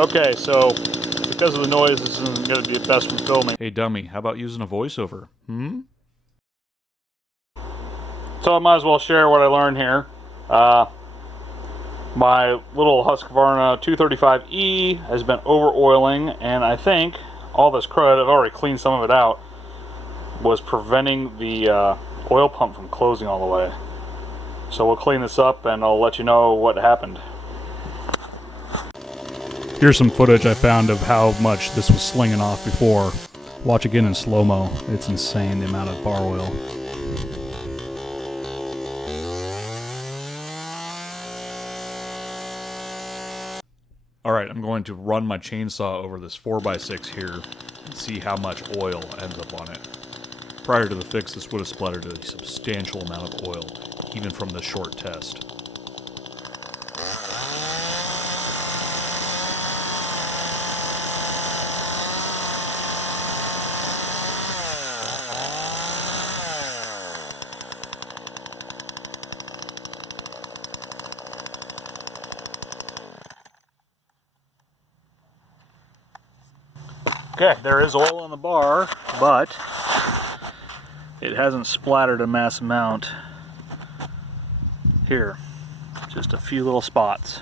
Okay, so because of the noise, this isn't going to be the best from filming. Hey dummy, how about using a voiceover? So I might as well share what I learned here. My little Husqvarna 235E has been over oiling, and I think all this crud, I've already cleaned some of it out, was preventing the oil pump from closing all the way. So we'll clean this up and I'll let you know what happened. Here's some footage I found of how much this was slinging off before. Watch again in slow-mo. It's insane the amount of bar oil. Alright, I'm going to run my chainsaw over this 4x6 here and see how much oil ends up on it. Prior to the fix, this would have splattered a substantial amount of oil, even from this short test. Okay, there is oil on the bar, but it hasn't splattered a mass amount here. Just a few little spots.